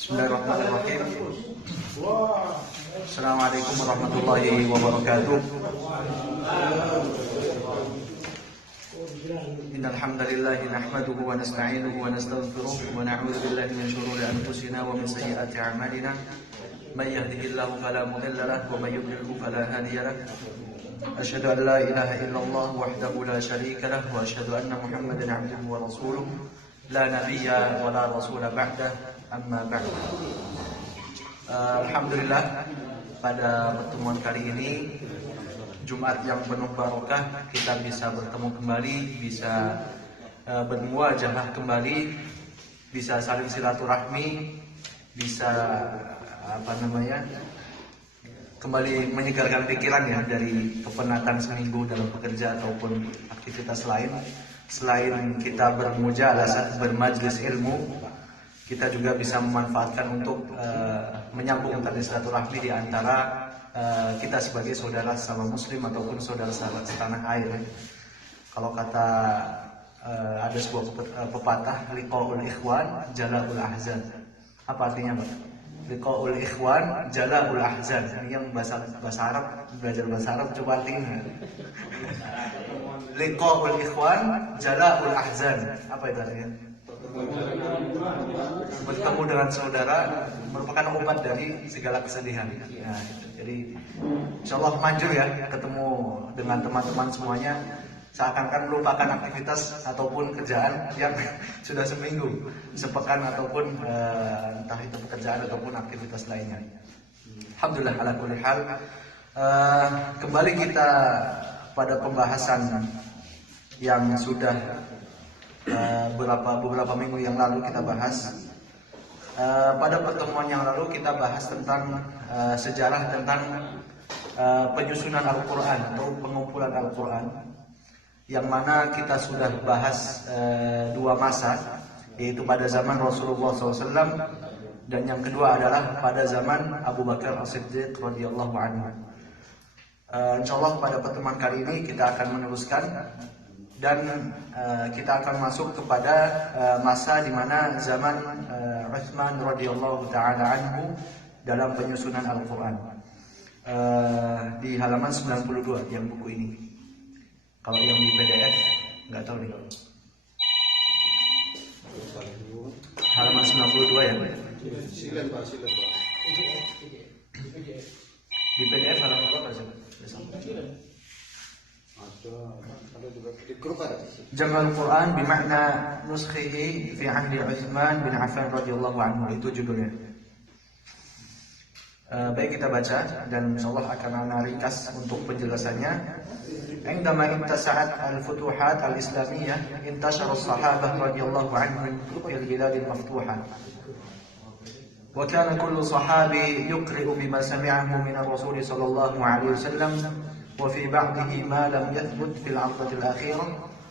Bismillahirrahmanirrahim. Assalamualaikum warahmatullahi wabarakatuh. Innal hamdalillah nahmaduhu wa nasta'inuhu wa nastaghfiruh wa na'udzu billahi min shururi anfusina wa min sayyiati a'malina. May yahdihillahu fala mudilla lahu wa may yudlilhu fala hadiya lahu. Asyhadu an la ilaha illallah wahdahu la syarika lahu wa asyhadu anna Muhammadan 'abduhu wa rasuluh. La nabiyya wa la rasula ba'dah, amma ba'd. Alhamdulillah, pada pertemuan kali ini Jumat yang penuh barokah, kita bisa bertemu kembali, bisa bermuajahah kembali, bisa saling silaturahmi, bisa kembali menyegarkan pikiran ya dari kepenatan seminggu dalam bekerja ataupun aktivitas lain. Selain kita bermujalasah, bermajlis ilmu, kita juga bisa memanfaatkan untuk menyambung tali silaturahmi di antara kita sebagai saudara sama muslim ataupun saudara setanah air. Kalau kata ada sebuah pepatah, liqaul ikhwan jala'ul ahzan. Apa artinya, Pak? Liqaul ikhwan jala'ul ahzan. Ini yang bahasa Arab, belajar bahasa Arab, coba artinya. Liqaul ikhwan jala'ul ahzan. Apa itu artinya? Bertemu dengan saudara merupakan obat dari segala kesedihan. Nah, jadi insyaallah manjur ya ketemu dengan teman-teman semuanya, seakan-akan melupakan aktivitas ataupun kerjaan yang sudah seminggu, sepekan ataupun entah itu pekerjaan ataupun aktivitas lainnya. Alhamdulillah ala kulli hal. Kembali kita pada pembahasan yang sudah beberapa minggu yang lalu kita bahas. Pada pertemuan yang lalu kita bahas tentang sejarah tentang penyusunan Al-Quran atau pengumpulan Al-Quran, yang mana kita sudah bahas dua masa, yaitu pada zaman Rasulullah SAW dan yang kedua adalah pada zaman Abu Bakar As-Siddiq radhiyallahu anhu. Insyaallah pada pertemuan kali ini kita akan meneruskan dan kita akan masuk kepada masa di mana zaman Utsman radhiyallahu taala anhu dalam penyusunan Al-Quran. Di halaman 92 yang buku ini. Kalau yang di PDF nggak tahu nih. Halaman 92 ya. Silat Pak. Di PDF halaman berapa sih? Ada juga di grup ada. Jam'ul Quran bimakna nuskhihi fi ahdi Utsman bin Affan radhiyallahu anhu, itu judulnya. Baik, kita baca dan insyaallah akan ringkas untuk penjelasannya. Indama intasa'at al-futuhat al-islamiyah intashara as-sahabah radhiyallahu anhum fil bilad al-maftuhah. Wa kana kullu sahabi yuqri'u bima sami'ahu min ar-rasul sallallahu alaihi wasallam wa fi ba'dihi ma lam yathbut fil 'aqdati al-akhirah.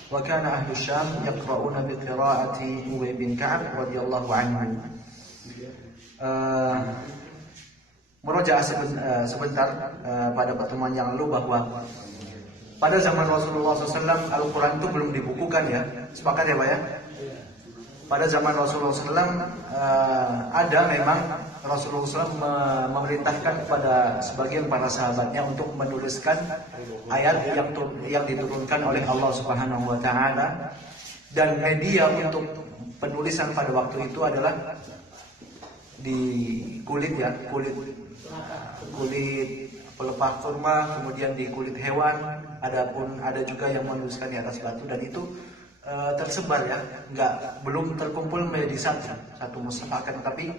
Wa kana ahlu Syam yaqra'una bi qira'ati Ubay bin Ka'ab radhiyallahu anhu. Merojaah sebentar pada pertemuan yang lalu bahwa pada zaman Rasulullah SAW Al-Quran itu belum dibukukan ya. Sepakat ya Pak ya? Pada zaman Rasulullah SAW ada memang Rasulullah SAW memerintahkan kepada sebagian para sahabatnya untuk menuliskan ayat yang diturunkan oleh Allah Subhanahu wa taala, dan media untuk penulisan pada waktu itu adalah di kulit pelepah kurma, kemudian di kulit hewan, ada juga yang menuliskan di atas batu, dan itu tersebar ya, belum terkumpul menjadi satu mushaf, tapi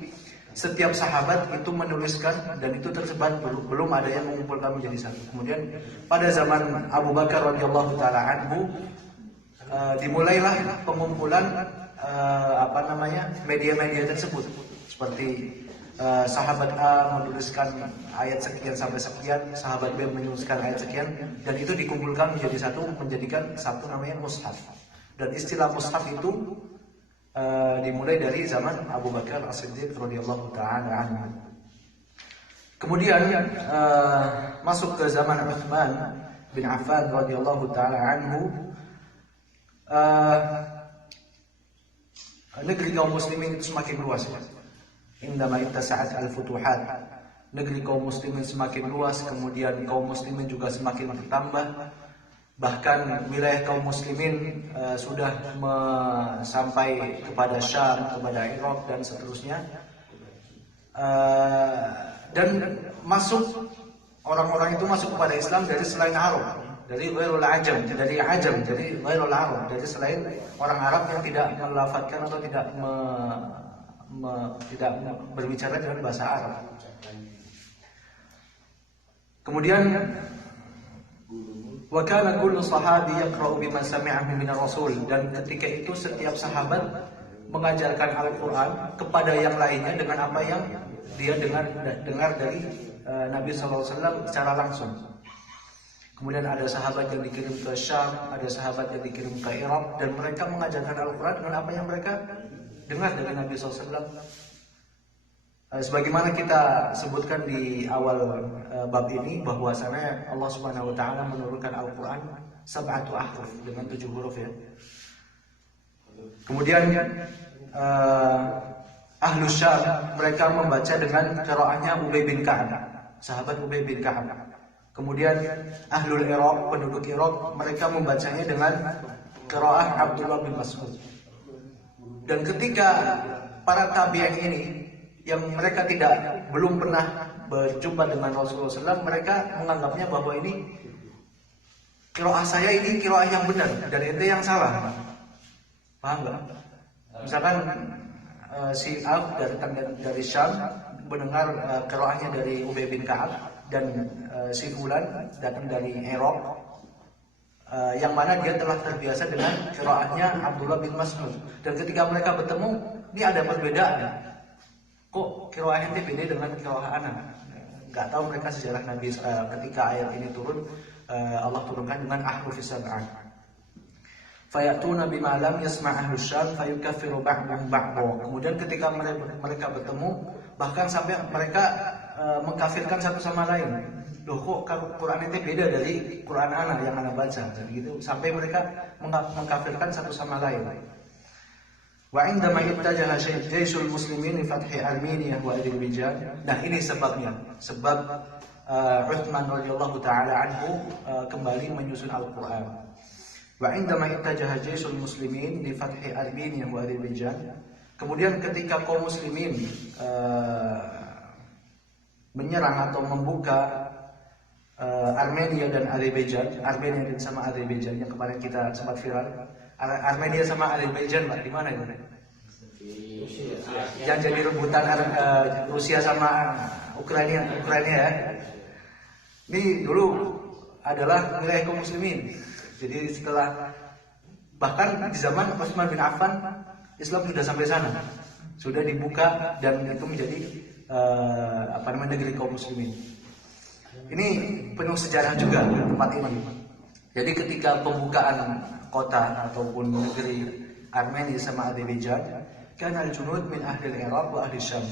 setiap sahabat itu menuliskan dan itu tersebar, belum ada yang mengumpulkan menjadi satu. Kemudian pada zaman Abu Bakar radhiyallahu taala anhu dimulailah pengumpulan media-media tersebut, seperti sahabat A menuliskan ayat sekian sampai sekian, sahabat B menuliskan ayat sekian, dan itu dikumpulkan menjadi satu, menjadikan satu namanya mushaf. Dan istilah mushaf itu dimulai dari zaman Abu Bakar As-Siddiq radhiyallahu taala anhu. Kemudian masuk ke zaman Utsman bin Affan radhiyallahu taala anhu. Negeri kaum muslimin itu semakin luas. indama ittasa'at al-futuhat. Negeri kaum muslimin semakin luas, kemudian kaum muslimin juga semakin bertambah. Bahkan wilayah kaum muslimin sudah sampai kepada Syam, kepada Irak dan seterusnya. Dan orang-orang itu masuk kepada Islam dari selain Arab, dari ghairul ajam, dari ghairul Arab, dari selain orang Arab yang tidak melafadzkan atau tidak tidak berbicara dengan bahasa Arab. Kemudian wa kana kullu sahabi yaqra'u bima sami'ahu min ar-rasul, dan ketika itu setiap sahabat mengajarkan Al-Qur'an kepada yang lainnya dengan apa yang dia dengar dari Nabi SAW secara langsung. Kemudian ada sahabat yang dikirim ke Syam, ada sahabat yang dikirim ke Irak, dan mereka mengajarkan Al-Qur'an dengan apa yang mereka dengar dari Nabi SAW. Sebagaimana kita sebutkan di awal bab ini, bahwasanya Allah Subhanahu wa taala menurunkan Al-Qur'an 7 ahruf dengan 7 huruf ya. Kemudian Ahlus Syam mereka membaca dengan qiraahnya Ubay bin Ka'ab, sahabat Ubay bin Ka'ab. Kemudian Ahlul Iraq, penduduk Irak, mereka membacanya dengan qiraah Abdullah bin Mas'ud. Dan ketika para tabi'in ini yang mereka belum pernah berjumpa dengan Rasulullah SAW, mereka menganggapnya bahwa ini qiraah saya ini qiraah yang benar dan ente yang salah. Paham nggak? Misalkan si Ab datang dari Syam mendengar qiraahnya dari Ubay bin Ka'ab, dan si Fulan datang dari Irak, yang mana dia telah terbiasa dengan qiraahnya Abdullah bin Mas'ud. Dan ketika mereka bertemu, ini ada perbedaan. Kok qiraah ente beda dengan qiraah ana? Enggak tahu mereka sejarah Nabi ketika ayat ini turun, Allah turunkan dengan ahrufis sab'ah. Fayatuna bima lam yasma' ahlus Syam fayukaffiru ba'dhum ba'dha. Kemudian ketika mereka bertemu, bahkan sampai mereka mengkafirkan satu sama lain. Loh, kok Quran ente beda dari Quran ana yang ana baca? Jadi gitu, sampai mereka mengkafirkan satu sama lain. Wa indama ittajaha jayshul muslimin li fathi Armenia wa Azerbaijan. Nah, ini sebabnya. Sebab Utsman radhiyallahu taala anhu kembali menyusun Al-Qur'an. Wa indama ittajaha jayshul muslimin li fathi Armenia wa Azerbaijan. Kemudian ketika kaum muslimin menyerang atau membuka Armenia dan Azerbaijan, Armenia dan sama Azerbaijan yang kemarin kita sempat viral. Armenia sama Azerbaijan, Pak, di mana itu? Yang jadi rebutan Rusia sama Ukraina ya. Ini dulu adalah wilayah kaum muslimin. Jadi setelah, bahkan di zaman Utsman bin Affan, Islam sudah sampai sana, sudah dibuka dan itu menjadi negeri kaum muslimin. Ini penuh sejarah juga tempat ini. Jadi ketika pembukaan kota ataupun negeri Armenia sama Azerbaijan, kan al-junud min ahli Irak wa ahli Syam.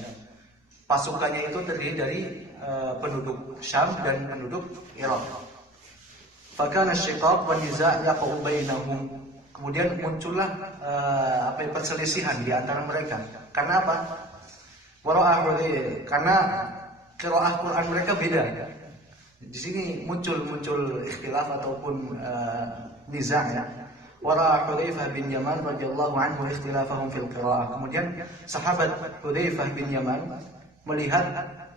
Pasukannya itu terdiri dari penduduk Syam dan penduduk Irak. Fakana asy-syiqaq wan niza' yaqa'u bainahum. Kemudian muncullah perselisihan di antara mereka. Karena apa? Karena qiraah Quran mereka beda. Di sini muncul ikhtilaf ataupun niza' ya. Wara Hudzaifah bin Yaman radhiyallahu anhu ikhtilafahum fil qiraah. Kemudian sahabat Hudzaifah bin Yaman melihat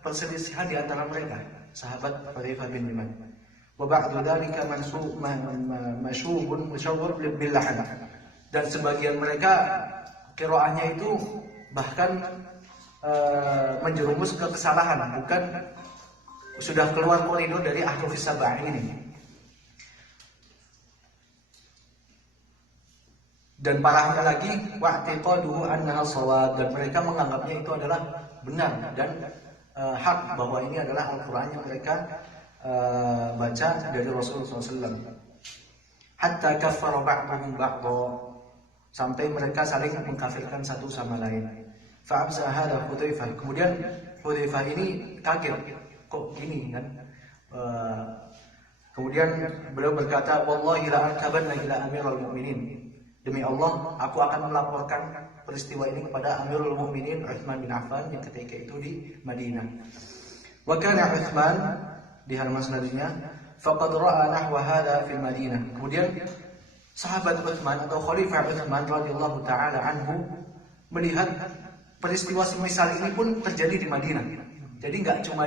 perselisihan di antara mereka, sahabat Hudzaifah bin Yaman. Wa ba'du dzalika masyhurun bil lahan. Dan sebagian mereka qiraahnya itu bahkan menjerumus ke kesalahan, bukan sudah keluar koridor dari ahrufis sab'ah ini. Dan parahnya lagi, wa'tiqaduhu annaha shawab, dan mereka menganggapnya itu adalah benar dan hak, bahwa ini adalah Al-Qur'an yang mereka baca dari Rasulullah SAW. Hatta kaffara ba'dhum ba'dha, sampai mereka saling mengkafirkan satu sama lain. Fa'abza hadha Hudzaifah. Kemudian Hudzaifah ini kaget, kok gini kan? Kemudian beliau berkata, wallahi la arkabanna ila amirul mu'minin. demi Allah, aku akan melaporkan peristiwa ini kepada Amirul Mukminin Utsman bin Affan yang ketika itu di Madinah. Wa kana Utsman di halaman selanjutnya, faqad ra'a nahwa hadha fil Madinah. Kemudian sahabat Utsman atau Khalifah Utsman radhiyallahu taala anhu melihat peristiwa semisal ini pun terjadi di Madinah. Jadi nggak cuma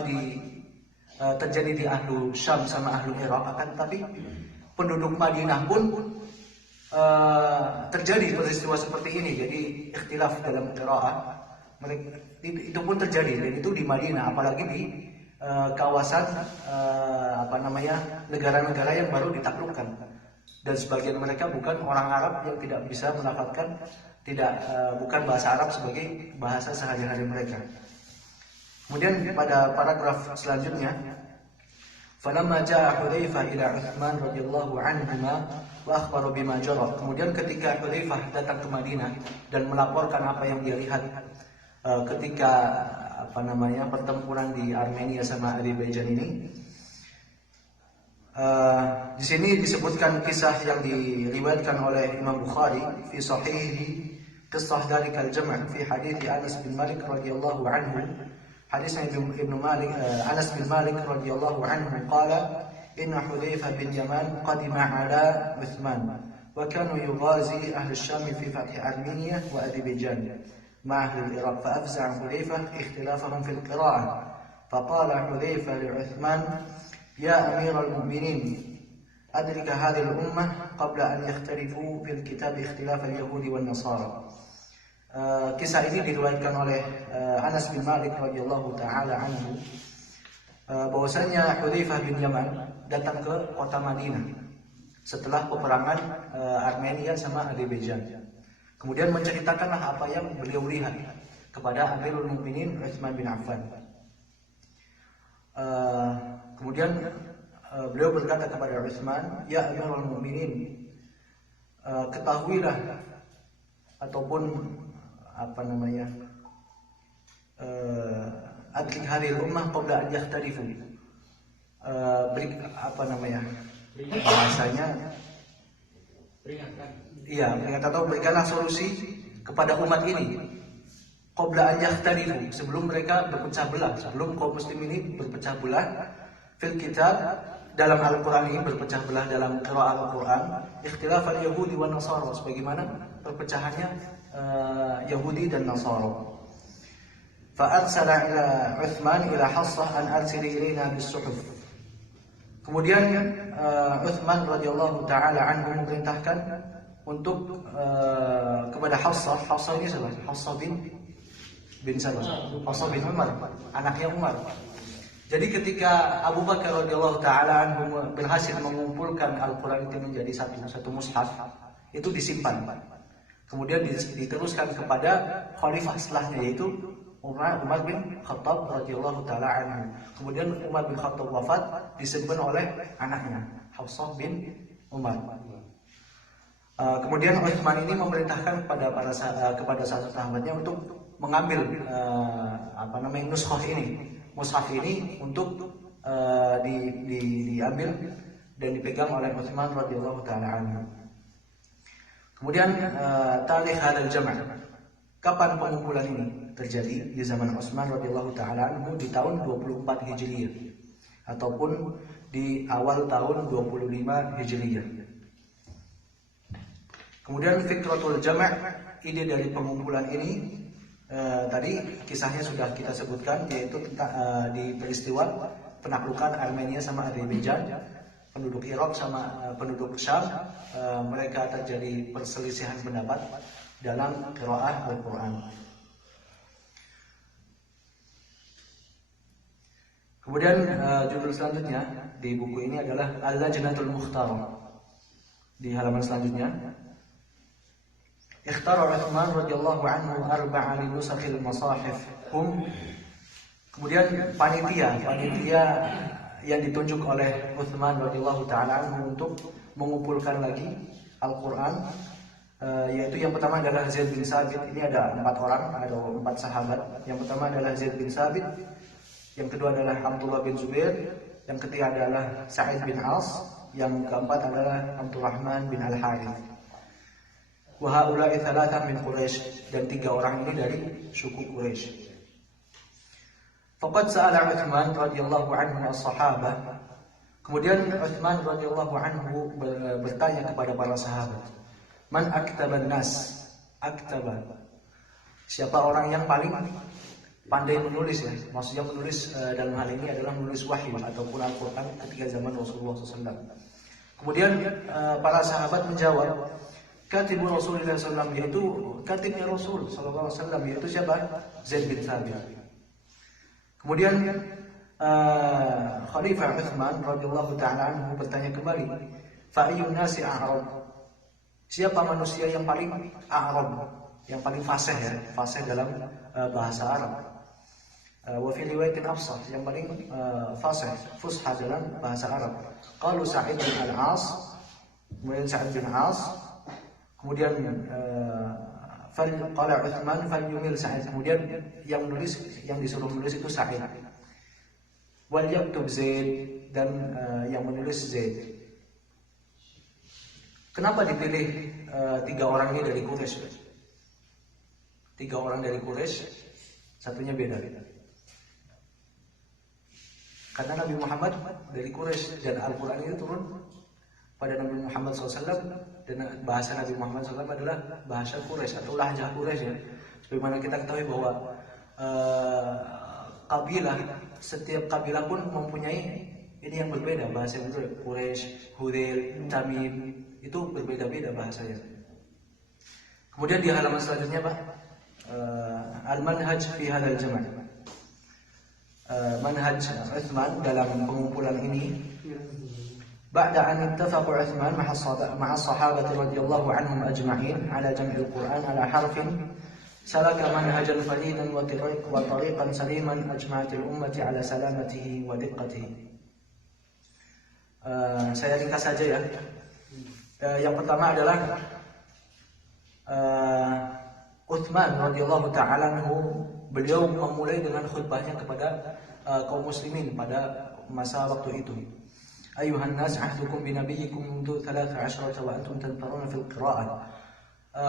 terjadi di ahlu Syam sama ahlu Irak, akan tetapi penduduk Madinah pun terjadi peristiwa seperti ini. Jadi ikhtilaf dalam qiraah itu pun terjadi, dan itu di Madinah, apalagi di kawasan negara-negara yang baru ditaklukkan, dan sebagian mereka bukan orang Arab yang tidak bisa melafadzkan bukan bahasa Arab sebagai bahasa sehari-hari mereka. Kemudian pada paragraf selanjutnya, falamma jaa Hudzaifah ila Utsman radhiyallahu anhuma wa akhbara bima jara. Kemudian ketika Hudzaifah datang ke Madinah dan melaporkan apa yang dia lihat ketika pertempuran di Armenia sama Azerbaijan ini, di sini disebutkan kisah yang diriwayatkan oleh Imam Bukhari fi sahihi, qissah dzalika al-jam' fi hadits Anas bin Malik radhiyallahu anhu. Hadis Ibnu Malik, Anas bin Malik radhiyallahu anhu qala inna Hudzaifah bin Yaman qadima ala Utsman wa kanu yughazi ahli Syam fi fath Armenia wa Azerbaijan ma ahli Iraq fa afza'a Hudzaifah ikhtilafahum fil qira'ah faqala Hudzaifah li Utsman ya Amirul Mukminin adrika hadhihi al-ummah qabla an yakhtalifu fil kitab ikhtilaf al-yahudi wan nasara. Kisah ini diriwayatkan oleh Anas bin Malik radhiyallahu taala anhu, bahwasanya Hudzaifah bin Yaman datang ke kota Madinah setelah peperangan Armenia sama Azerbaijan. Kemudian menceritakanlah apa yang beliau lihat kepada Amirul Mukminin Utsman bin Affan. Kemudian beliau berkata kepada Utsman, ya Amirul Mukminin, ketahuilah ataupun adlik hari ummah qabla an yakhtalifu, bahasanya peringatkan atau berikanlah solusi kepada umat ini qabla an yakhtalifu, sebelum mereka berpecah belah, sebelum kaum muslim ini berpecah belah fil kitab, dalam Al-Quran ini berpecah belah dalam qiraat Al-Quran, ikhtilaf al-yahudi wan nasara, sebagaimana perpecahannya Yahudi dan Nasara. Fa arsala ila Utsman ila Hafsah an arsili ilaina bis-suhuf. Kemudian Utsman radhiyallahu taala anhu memerintahkan untuk kepada Hafsah. Hafsah ini siapa? Hafsah bin Umar, anaknya Umar. Jadi ketika Abu Bakar radhiyallahu taala anhu berhasil mengumpulkan Al-Qur'an itu menjadi satu mushaf, itu disimpan. Kemudian diteruskan kepada khalifah setelahnya, yaitu Umar bin Khattab radhiyallahu taala anhu. Kemudian Umar bin Khattab wafat, disimpan oleh anaknya Hafsah bin Umar. Kemudian Utsman ini memerintahkan kepada sahabat-sahabatnya untuk mengambil mushaf ini untuk diambil dan dipegang oleh Utsman radhiyallahu taala anhu. Kemudian tarikh hadzal jam', kapan pengumpulan ini terjadi? Di zaman Utsman radhiyallahu taala anhu di tahun 24 Hijriah ataupun di awal tahun 25 Hijriah. Kemudian fikratul jam', ide dari pengumpulan ini tadi kisahnya sudah kita sebutkan, yaitu tentang di peristiwa penaklukan Armenia sama Azerbaijan. Penduduk Irak sama penduduk Syam, mereka terjadi perselisihan pendapat dalam qiraah Al-Quran. Kemudian judul selanjutnya di buku ini adalah Al-Lajnatul Mukhtarah. Di halaman selanjutnya, ikhtara Utsman radhiyallahu anhu arba'a li nusakhil masahif Kemudian panitia yang ditunjuk oleh Utsman radhiyallahu taala anhu untuk mengumpulkan lagi Al-Quran, yaitu yang pertama adalah Zaid bin Sabit. Ini ada 4 orang, ada 4 sahabat. Yang pertama adalah Zaid bin Sabit, yang kedua adalah Abdullah bin Zubair, yang ketiga adalah Sa'id bin As, yang keempat adalah Abdurrahman bin Al-Harith. wa haula'i thalathah min Quraisy, dan 3 orang ini dari suku Quraisy. Faqad sa'ala Utsman radhiyallahu anhu as-sahabah. Kemudian Utsman radhiyallahu anhu bertanya kepada para sahabat, man aktaban nas? Aktaba, siapa orang yang paling pandai menulis ya? Maksudnya menulis dalam hal ini adalah menulis wahyu ataupun Al-Quran ketika zaman Rasulullah SAW. Kemudian para sahabat menjawab, Katibu Rasulullah SAW, yaitu katibnya Rasul SAW, yaitu siapa? Zaid bin Thabit. Kemudian Khalifah Utsman radhiyallahu ta'ala anhu bertanya kembali, Fa'ayyun nasi a'rab? Siapa manusia yang paling a'rab, yang paling fasih ya, fasih dalam bahasa Arab? Wa fi riwayatin afsah, yang paling fasih, fusha dalam bahasa Arab. Qalu Sa'id bin Al-As, kemudian Sa'id bin As, kemudian qala Utsman falyumil Sa'id, kemudian yang menulis, yang disuruh menulis itu Sa'id. Wal yaktub Zaid, dan yang menulis Zaid. Kenapa dipilih 3 orang ini dari Quraisy? 3 orang dari Quraisy, satunya beda. Karena Nabi Muhammad dari Quraisy dan Al-Quran itu turun pada Nabi Muhammad SAW, dan bahasa Nabi Muhammad SAW adalah bahasa Quraisy atau lahjah Quraisy ya. Sebagaimana kita ketahui bahwa kabilah, setiap kabilah pun mempunyai ini yang berbeda, bahasa yang berbeda. Quraisy, Hudayl, Tamim, itu berbeda-beda bahasanya. Kemudian di halaman selanjutnya Pak, al-manhaj fi hadzal jama'. Manhaj Utsman dalam pengumpulan ini. Ba'da an ittafaqu Utsman ma'a sahabati radhiyallahu anhum ajma'in ala jam'il Qur'an ala harfin salaka manhajan faridan wa tariqan saliman ajma'atil ummati ala salamatihi wa diqqatihi. Saya ringkas saja ya. Yang pertama adalah Utsman radhiyallahu ta'ala anhu, beliau memulai dengan khutbahnya kepada kaum muslimin pada masa waktu itu. Ayuhan nas ahdukum bi nabiyyikum mundu 13 wa antum tantaruna fil qira'ah.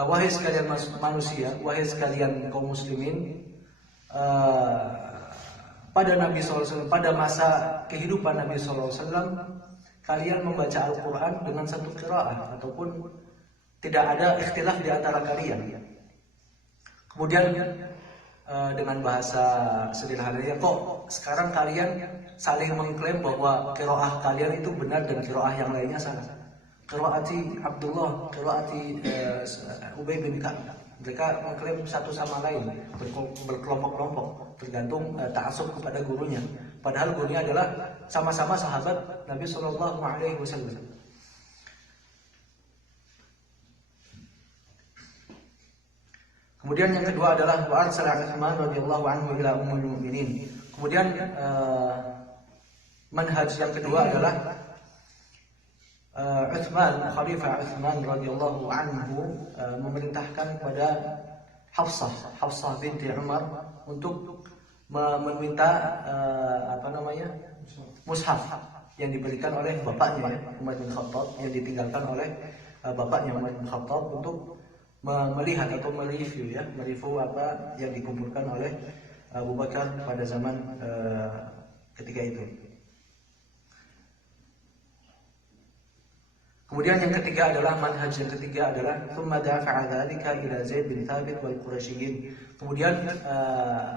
Wahai sekalian manusia, wahai sekalian kaum muslimin, pada Nabi SAW, pada masa kehidupan Nabi SAW, kalian membaca Al-Quran dengan satu qiraah ataupun tidak ada ikhtilaf di antara kalian. Kemudian dengan bahasa sederhananya, kok sekarang kalian saling mengklaim bahwa qiraah kalian itu benar dan qiraah yang lainnya salah? Qiraati Abdullah, qiraati Ubay bin Ka'ab. Mereka mengklaim satu sama lain, berkelompok-kelompok, tergantung ta'assub kepada gurunya. Padahal gurunya adalah sama-sama sahabat Nabi Shallallahu Alaihi Wasallam. Kemudian yang kedua adalah wa arsala Utsman radhiyallahu anhu ila ummul mu'minin. Kemudian manhaj yang kedua adalah Utsman, Khalifah Utsman radhiyallahu anhu memerintahkan kepada Hafsah binti Umar untuk meminta mushaf yang diberikan oleh bapaknya Umar bin Khattab, yang ditinggalkan oleh bapaknya Umar bin Khattab untuk melihat atau mereview apa yang dikumpulkan oleh Abu Bakar pada zaman ketika itu. Kemudian yang ketiga adalah manhaj yang ketiga adalah thumma dafa'a dzalika ila Zaid bin Thabit wal Quraisyin. Kemudian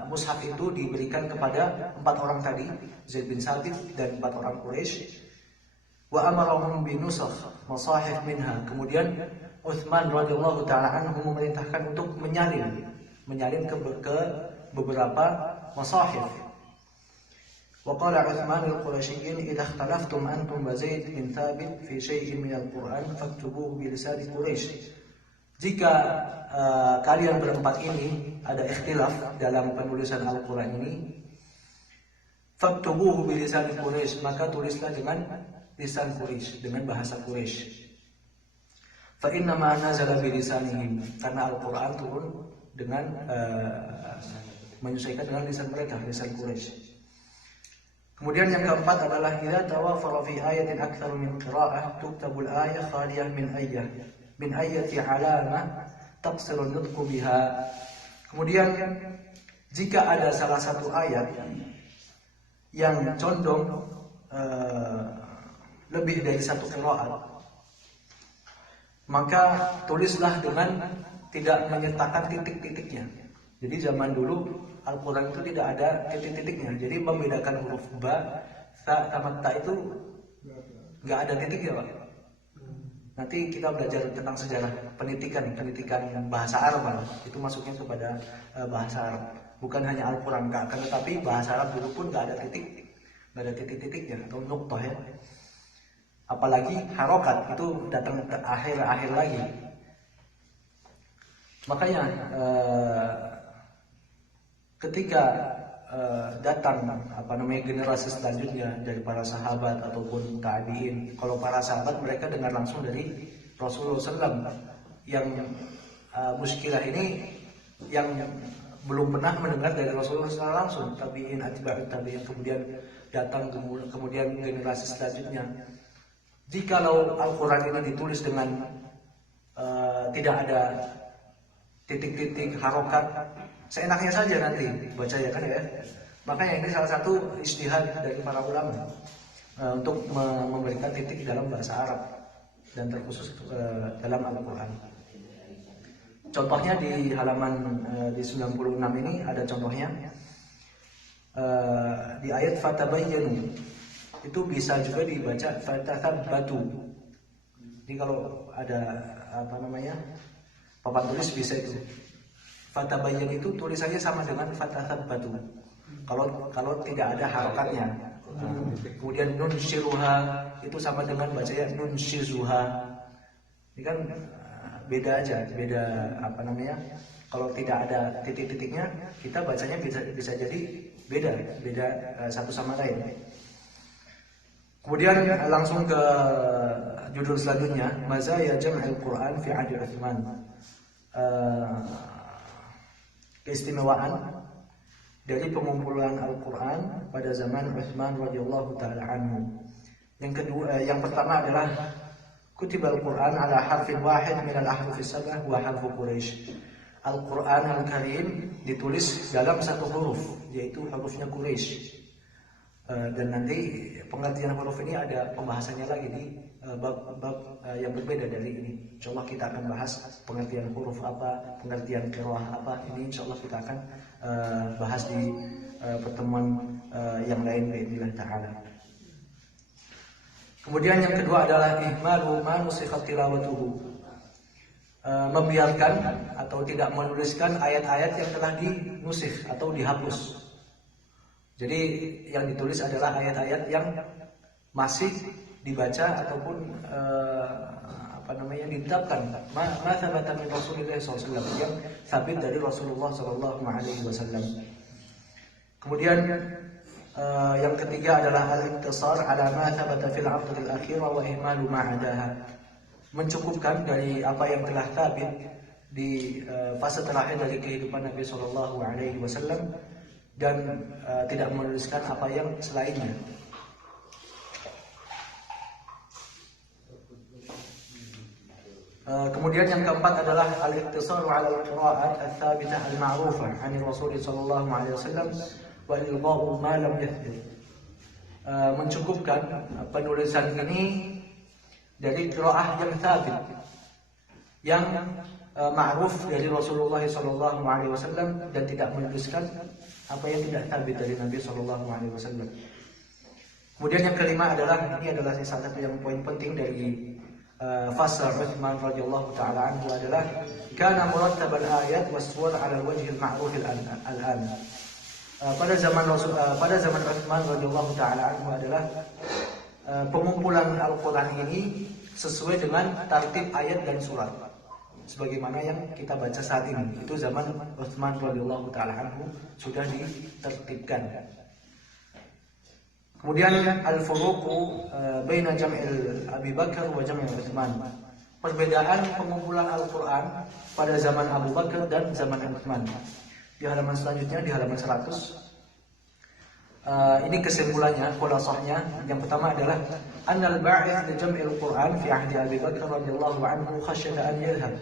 mushaf itu diberikan kepada 4 orang tadi, Zaid bin Thabit dan 4 orang Quraisy. Wa amarahum bi nusakh masahif minha. Kemudian Utsman radhiyallahu taala anhu memerintahkan untuk menyalin ke beberapa masahif. وقال عثمان القرشي إذا اختلفتم أنتم وزيد بن ثابت في شيء من القرآن فاكتبوه بلسان قريش. Jika kalian berempat ini ada ikhtilaf dalam penulisan Al-Quran ini, faktubuhu bilisan Quraisy, maka tulislah dengan lisan Quraisy, dengan bahasa Quraisy. Fa inna ma nazala bilisanihim, karena Al-Quran turun dengan menyesuaikan dengan lisan mereka, lisan Quraisy. Kemudian yang keempat adalah idza tawafara fi ayatin aktsar min qira'ah tuktabul ayah khaliyah min min ayati alamah taqsirun nutqu biha. Kemudian jika ada salah satu ayat yang condong lebih dari satu qiraat, maka tulislah dengan tidak menyertakan titik-titiknya. Jadi zaman dulu Al-Quran itu tidak ada titik-titiknya. Jadi membedakan huruf ba, ta, sama ta itu nggak ada titiknya, Pak. Nanti kita belajar tentang sejarah penitikan bahasa Arab, Pak. Itu masuknya kepada bahasa Arab. Bukan hanya Al-Quran, akan tetapi bahasa Arab dulu pun nggak ada titik-titiknya atau nuqtah ya. Apalagi harokat itu datang akhir lagi. Makanya ketika datang generasi selanjutnya dari para sahabat ataupun tabi'in, kalau para sahabat mereka dengar langsung dari Rasulullah SAW, yang muskilah ini yang belum pernah mendengar dari Rasulullah SAW langsung, tabi'in, atba'ut tabi'in, kemudian datang kemudian generasi selanjutnya. Jikalau Al-Quran ini ditulis dengan tidak ada titik-titik harokat, seenaknya saja nanti baca ya kan ya. Makanya ini salah satu ijtihad dari para ulama untuk memberikan titik dalam bahasa Arab dan terkhusus dalam Al-Quran. Contohnya di halaman di 96 ini ada contohnya di ayat fatabayyanu, itu bisa juga dibaca fatathabbatu. Jadi kalau ada papan tulis bisa itu. Fatabayyan itu tulisannya sama dengan fatathabbatu. Kalau tidak ada harokatnya. Kemudian nun syiruha itu sama dengan bacanya nun syizuha. Ini kan beda aja, kalau tidak ada titik-titiknya kita bacanya bisa jadi beda satu sama lain. Kemudian langsung ke judul selanjutnya, mazaya jam'il Quran fi 'ahdi Utsman. Keistimewaan dari pengumpulan Al-Quran pada zaman Utsman radhiyallahu taala anhu. Yang pertama adalah kutibal Quran ala harfin wahid min al-ahruf as-sab'ah wa harfu Quraisy. Al-Quran Al-Karim ditulis dalam satu huruf, yaitu hurufnya Quraisy. Dan nanti pengertian huruf ini ada pembahasannya lagi di bab yang berbeda dari ini. Insyaallah kita akan bahas pengertian huruf apa, pengertian qiraah apa. Ini insyaallah kita akan bahas di pertemuan yang lain باذنillah taala. Kemudian yang kedua adalah ihmalu ma nusikha tilawatuhu. Membiarkan atau tidak menuliskan ayat-ayat yang telah dinusikh atau dihapus. Jadi yang ditulis adalah ayat-ayat yang masih dibaca ataupun ditetapkan ma thabata min Rasulillah SAW, yang sabit dari Rasulullah SAW. Kemudian yang ketiga adalah al-iktisar ala ma thabata fil 'aqd al-akhir wa ihmalu ma 'adaha. Mencukupkan dari apa yang telah sabit di fase terakhir dari kehidupan Nabi SAW dan tidak menuliskan apa yang selainnya. Kemudian yang keempat adalah al-iktisar 'ala al-qira'at ats-tsabitah al-ma'rufah 'an Rasul sallallahu alaihi wasallam wa ilgha'u ma lam yathbut. Mencukupkan penulisan ini dari qira'ah yang tsabit, yang ma'ruf dari Rasulullah sallallahu alaihi wasallam, dan tidak menuliskan apa yang tidak tsabit dari Nabi sallallahu alaihi wasallam. Kemudian yang kelima adalah, ini adalah salah satu yang poin penting dari fase Utsman radhiyallahu taala anhu, adalah kana murattab al-ayat was-suwar 'ala al-wajh al-ma'ruf al-an. Pada zaman Utsman radhiyallahu taala anhu adalah pengumpulan Al-Quran ini sesuai dengan tartib ayat dan surat, sebagaimana yang kita baca saat ini. Itu zaman Utsman radhiyallahu taala anhu sudah ditertibkan. Kemudian al-furuqu baina jam'il Abi Bakar wa jam'il Utsman. Perbedaan pengumpulan Al-Quran pada zaman Abu Bakar dan zaman Utsman. Di halaman selanjutnya, di halaman 100. ini kesimpulannya, khulasahnya. Yang pertama adalah annal ba'ith li jam'il Qur'an fi ahdi Abi Bakar radhiyallahu anhu khasyata an yadhhab.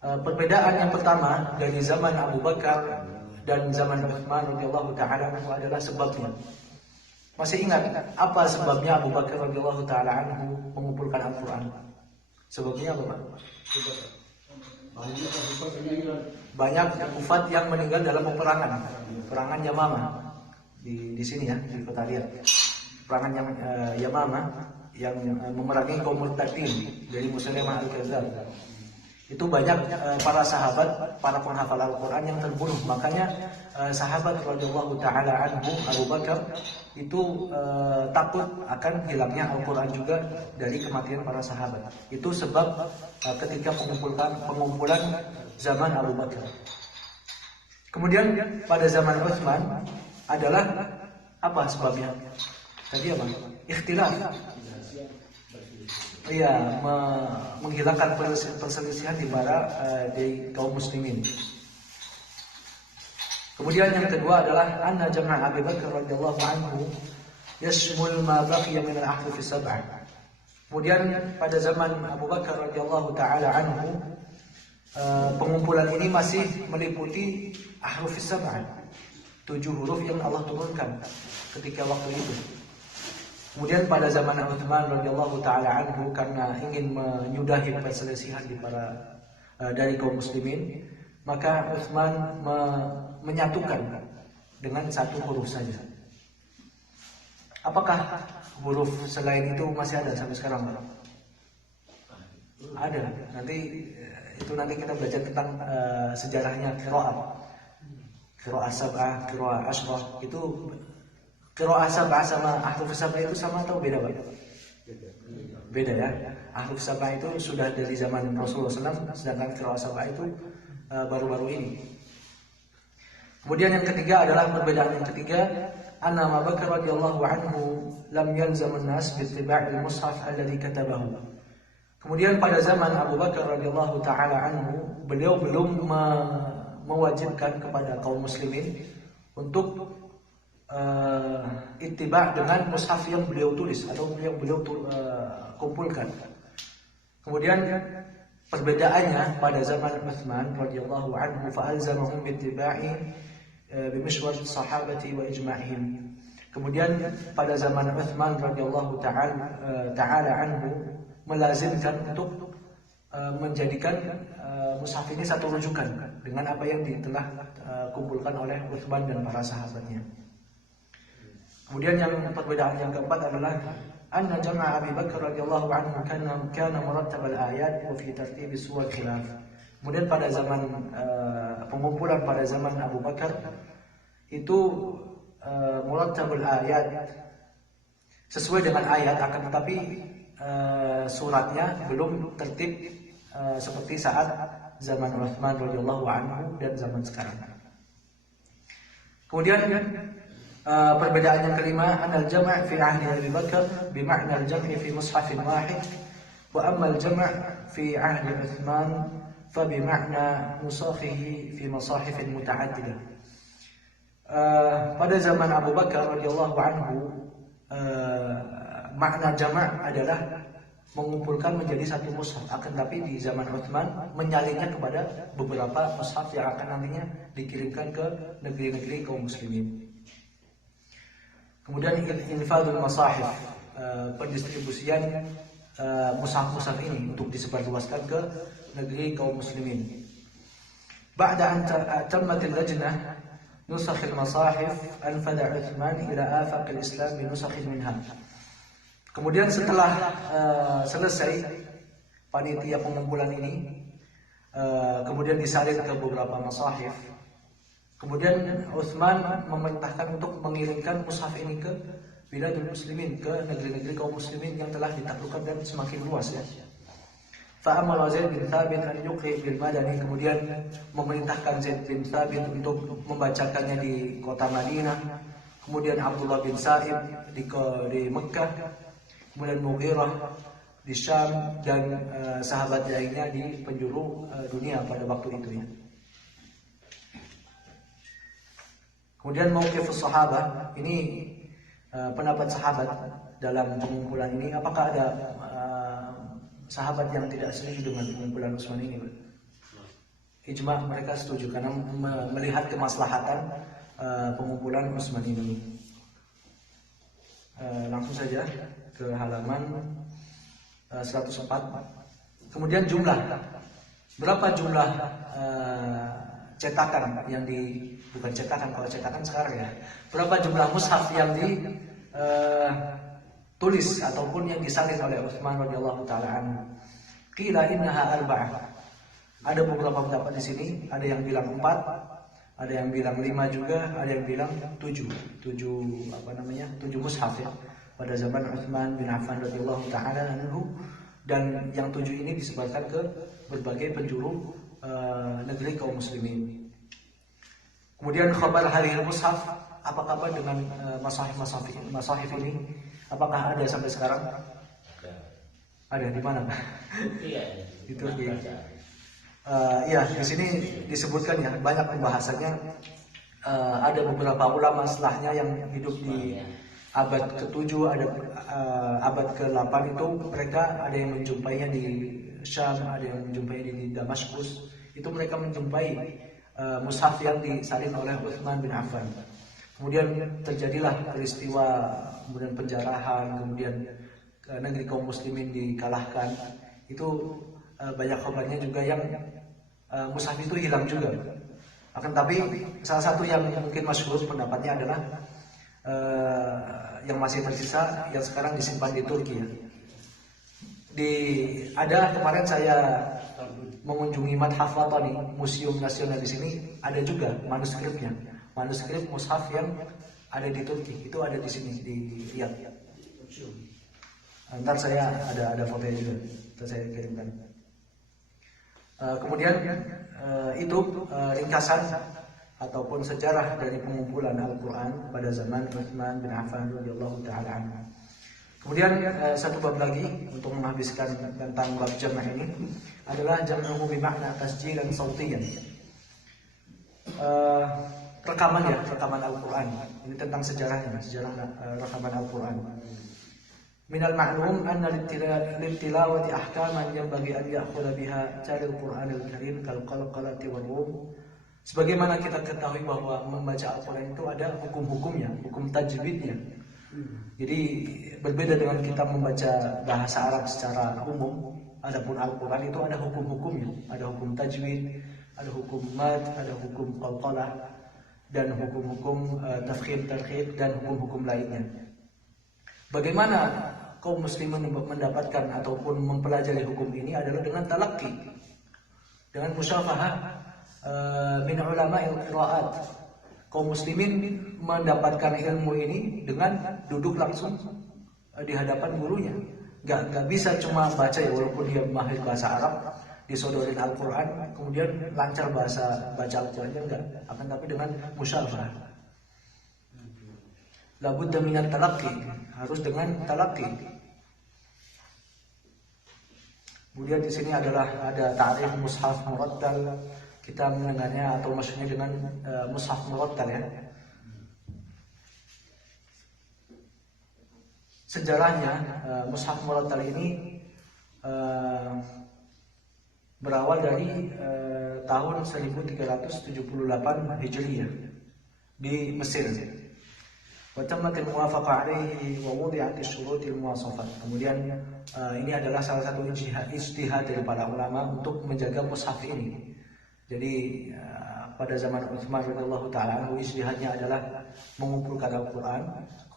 Perbedaan yang pertama dari zaman Abu Bakar dan zaman Utsman radhiyallahu taala anhu adalah sebabnya. Masih ingat apa sebabnya Abu Bakar radhiyallahu taala anhu mengumpulkan Al-Qur'an? Sebabnya apa, Pak? Banyak kufat yang meninggal dalam peperangan Yamamah. Di sini ya, di kota Riyadh. Perangan yang Yamamah yang memerangi kaum murtadin dari Musailamah al-Kadzdzab. Itu banyak para sahabat, para penghafal Al-Qur'an yang terbunuh. Makanya sahabat radhiyallahu taala anhu Abu Bakar itu takut akan hilangnya Al-Qur'an juga dari kematian para sahabat. Itu sebab ketika pengumpulan zaman Abu Bakar. Kemudian pada zaman Utsman adalah apa sebabnya? Tadi apa? Ikhtilaf. Iya, menghilangkan perselisihan di kaum muslimin. Kemudian yang kedua adalah anna jama' Abi Bakar radhiyallahu anhu yashmul ma baqiya min al-ahruf as-sab'ah. Kemudian pada zaman Abu Bakar radhiyallahu taala anhu pengumpulan ini masih meliputi ahruf as-sab'ah. 7 huruf yang Allah turunkan ketika waktu itu. Kemudian pada zaman Utsman radhiyallahu taala anhu karena ingin menyudahi perselisihan dari kaum muslimin, maka Utsman menyatukan dengan 1 huruf saja. Apakah huruf selain itu masih ada sampai sekarang, Pak? Ada. Nanti kita belajar tentang sejarahnya qiraat. Qiraat sab'ah, qiraat asyrah, itu qiraat sab'ah sama ahruf sab'ah itu sama atau beda, Pak? Beda ya. Ahruf sab'ah itu sudah dari zaman Rasulullah SAW, sedangkan qiraat sab'ah itu baru-baru ini. Kemudian yang ketiga adalah perbedaan yang ketiga, anna Abu Bakar radhiyallahu anhu lam yalzam an-nas bi ittiba'il mushaf alladhi katabahu. Kemudian pada zaman Abu Bakar radhiyallahu taala anhu, beliau belum mewajibkan kepada kaum muslimin untuk ittiba' dengan mushaf yang beliau tulis atau yang beliau kumpulkan. Kemudian perbedaannya pada zaman Utsman radhiyallahu anhu fa'alzamahum bittiba'i bimishwar sahabati wa ijma'ihim. Kemudian pada zaman Utsman radhiyallahu taala anhu melazimkan untuk menjadikan mushaf ini satu rujukan dengan apa yang telah kumpulkan oleh Utsman dan para sahabatnya. Kemudian yang perbedaan yang keempat adalah anna jama'a Abi Bakar radhiyallahu anhu kana murattab al-ayat wa fi tartib suwar khilaf. Kemudian pada zaman pengumpulan pada zaman Abu Bakar itu murattab al-ayat sesuai dengan ayat, akan tetapi suratnya belum tertib seperti saat zaman Utsman radhiyallahu anhu dan zaman sekarang. Kemudian perbedaan yang kelima, anal jama' fi ahdi Abi Bakar bima'na al-jam'i fi mushafin wahid wa amma al-jama' fi ahdi Utsman fa bima'na nusakhihi fi masahifin muta'addidah. Pada zaman Abu Bakar radhiyallahu anhu makna jama' adalah mengumpulkan menjadi satu mushaf, akan tapi di zaman Utsman menyalinnya kepada beberapa mushaf yang akan nantinya dikirimkan ke negeri-negeri kaum muslimin. Kemudian infadul masahif, pendistribusian mushaf-mushaf ini untuk disebarluaskan ke negeri kaum muslimin. Ba'da an tammat al-lajnah nusakh al-masahif anfada Utsman ila afaq al-islam bi nusakh minha. Kemudian setelah selesai panitia pengumpulan ini, kemudian disalin ke beberapa masahif. Kemudian Utsman memerintahkan untuk mengirimkan mushaf ini ke biladul muslimin, ke negeri-negeri kaum muslimin yang telah ditaklukkan dan semakin luas ya. Fa'amara Zaid bin Thabit an yuqri bil Madani, kemudian memerintahkan Zaid bin Thabit untuk membacakannya di kota Madinah. Kemudian Abdullah bin Sa'ib di Mekah, kemudian Mughirah di Syam, dan sahabat lainnya di penjuru dunia pada waktu itu ya. Kemudian mauqifus sahabah, ini pendapat sahabat dalam pengumpulan ini. Apakah ada sahabat yang tidak setuju dengan pengumpulan Utsman ini? Ijma, mereka setuju karena melihat kemaslahatan pengumpulan Utsman ini. Langsung saja ke halaman 104. Kemudian jumlah, berapa jumlah cetakan yang bukan cetakan, kalau cetakan sekarang ya, berapa jumlah mushaf yang tulis ataupun yang disalin oleh Utsman radhiyallahu taala anhu? Qila innaha arba'ah. Ada beberapa pendapat di sini, ada yang bilang 4, ada yang bilang 5 juga, ada yang bilang 7 mushaf ya pada zaman Utsman bin Affan radhiyallahu taala anhu, dan yang 7 ini disebarkan ke berbagai penjuru negeri kaum muslimin. Kemudian khabar haril mushaf, apa kabar dengan masahif ini? Apakah ada sampai sekarang? Ada di mana? Di Turki. Ya, di sini disebutkan ya, banyak pembahasannya. Ada beberapa ulama setelahnya yang hidup di abad ke-7, ada abad ke-8 itu, mereka ada yang menjumpainya di Syam, ada yang menjumpai di Damaskus. Itu mereka menjumpai mushaf yang disalin oleh Utsman bin Affan. Kemudian terjadilah peristiwa, kemudian penjarahan, kemudian negeri kaum muslimin dikalahkan. Itu banyak kabarnya juga yang mushaf itu hilang juga. Akan tapi salah satu yang mungkin masyhur pendapatnya adalah yang masih tersisa, yang sekarang disimpan di Turki ya. Ada kemarin saya mengunjungi Mathaf Watani, museum nasional di sini, ada juga manuskripnya, manuskrip mushaf yang ada di Turki, itu ada di sini di Riyadh. Ntar saya ada fotonya juga, ntar saya kirimkan. Kemudian itu ringkasan ataupun sejarah dari pengumpulan Al-Quran pada zaman Utsman bin Affan radhiyallahu taala anhu. Kemudian satu bab lagi untuk menghabiskan tentang bab jama' ini adalah jam'uhu bi makna tasjilan sautiyan. Rekaman Al-Quran. Ini tentang sejarahnya, sejarah rekaman Al-Quran. Minal ma'lum anna lil-tilawati ahkaman yanbaghi an ya'khudha biha taril Qur'anil Karim kal qalqalati wal rum. Sebagaimana kita ketahui bahwa membaca Al-Quran itu ada hukum-hukumnya, hukum tajwidnya. Jadi berbeda dengan kita membaca bahasa Arab secara umum. Adapun Al-Quran itu ada hukum-hukumnya, ada hukum tajwid, ada hukum mad, ada hukum qalqalah, dan hukum-hukum tafkhim, tarkhim, dan hukum-hukum lainnya. Bagaimana kaum muslimin mendapatkan ataupun mempelajari hukum ini adalah dengan talaqi, dengan musyafahah min ulama'il qira'at. Kaum muslimin mendapatkan ilmu ini dengan duduk langsung di hadapan gurunya. Gak bisa cuma baca ya, walaupun dia mahir bahasa Arab, disodorin Al-Quran, kemudian lancar baca Al-Qurannya, enggak. Akan tapi dengan musyafahah. Labudda minal talaqi, harus dengan talaqi. Kemudian di sini ada ta'rif mushaf murattal. Kita mendengarnya atau maksudnya dengan mushaf murattal ya. Sejarahnya mushaf murattal ini berawal dari tahun 1378 Hijriyah di Mesir. Wa tammatil muwafaqah alaihi wa wudi'atis syurutil muwasafat. Kemudian ini adalah salah satu ijtihad dari para ulama untuk menjaga mushaf ini. Jadi pada zaman Utsman radhiyallahu taala anhu, ijtihadnya adalah mengumpulkan Al-Quran.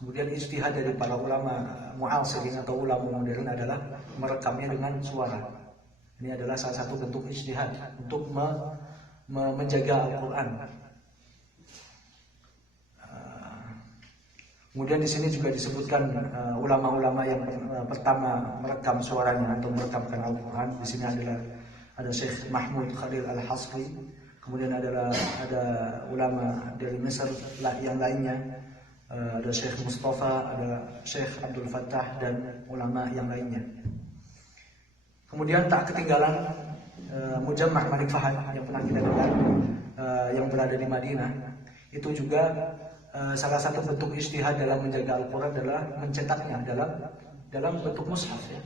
Kemudian ijtihad dari para ulama mu'asirin atau ulama modern adalah merekamnya dengan suara. Ini adalah salah satu bentuk ijtihad untuk menjaga Al-Quran. Kemudian di sini juga disebutkan ulama-ulama yang pertama merekam suaranya atau merekamkan Al-Quran. Di sini ada Syekh Mahmud Khalil Al-Hasri, kemudian ada ulama dari Mesir yang lainnya, ada Syekh Mustafa, ada Syekh Abdul Fattah, dan ulama yang lainnya. Kemudian tak ketinggalan Mujamma' Malik Fahad yang pernah kita dengar, yang berada di Madinah. Itu juga salah satu bentuk ijtihad dalam menjaga Al-Quran adalah mencetaknya dalam bentuk mushaf ya.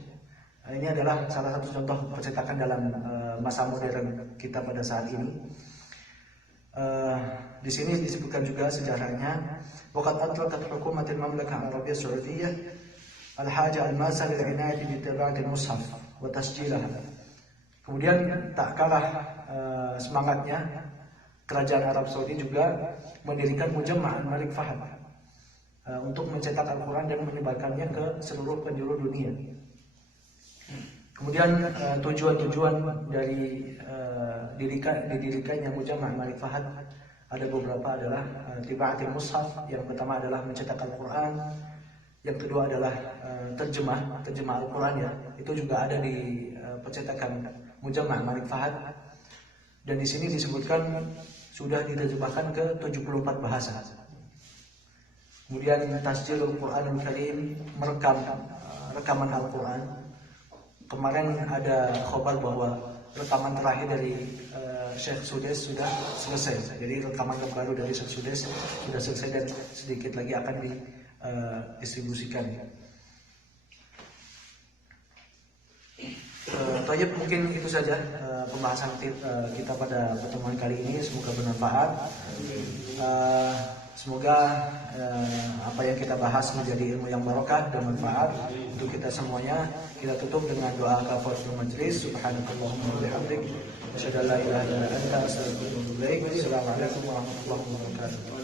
Ini adalah salah satu contoh percetakan dalam masa modern kita pada saat ini. Di sini disebutkan juga sejarahnya. Waqad atlaqat hukumatul Mamlakah Arabiyyah Saudiyah al-haja al-masa lil inayati bi ittiba'i al-mushaf wa tasjilah. Kemudian tak kalah semangatnya kerajaan Arab Saudi juga mendirikan Mujamma' Malik Fahd untuk mencetak Al-Quran dan menyebarkannya ke seluruh penjuru dunia. Kemudian tujuan-tujuan dari didirikannya Mujamma' Malik Fahd ada beberapa adalah tibaatul mushaf. Yang pertama adalah mencetak Al-Quran. Yang kedua adalah terjemah Al-Quran ya. Itu juga ada di percetakan Mujamma' Malik Fahd. Dan di sini disebutkan sudah diterjemahkan ke 74 bahasa. Kemudian tasjilul Qur'anul Karim, rekaman Al-Quran. Kemarin ada khabar bahwa rekaman terakhir dari Syekh Sudes sudah selesai. Jadi rekaman terbaru dari Syekh Sudes sudah selesai dan sedikit lagi akan didistribusikan. Tayyib, mungkin itu saja pembahasan kita pada pertemuan kali ini. Semoga bermanfaat. Semoga apa yang kita bahas menjadi ilmu yang barokah dan manfaat untuk kita semuanya. Kita tutup dengan doa kafaratul majlis. Subhanakallahumma wa bihamdik, asyhadu an la ilaha illa anta, astaghfiruka wa atubu ilaik. Assalamualaikum warahmatullahi wabarakatuh.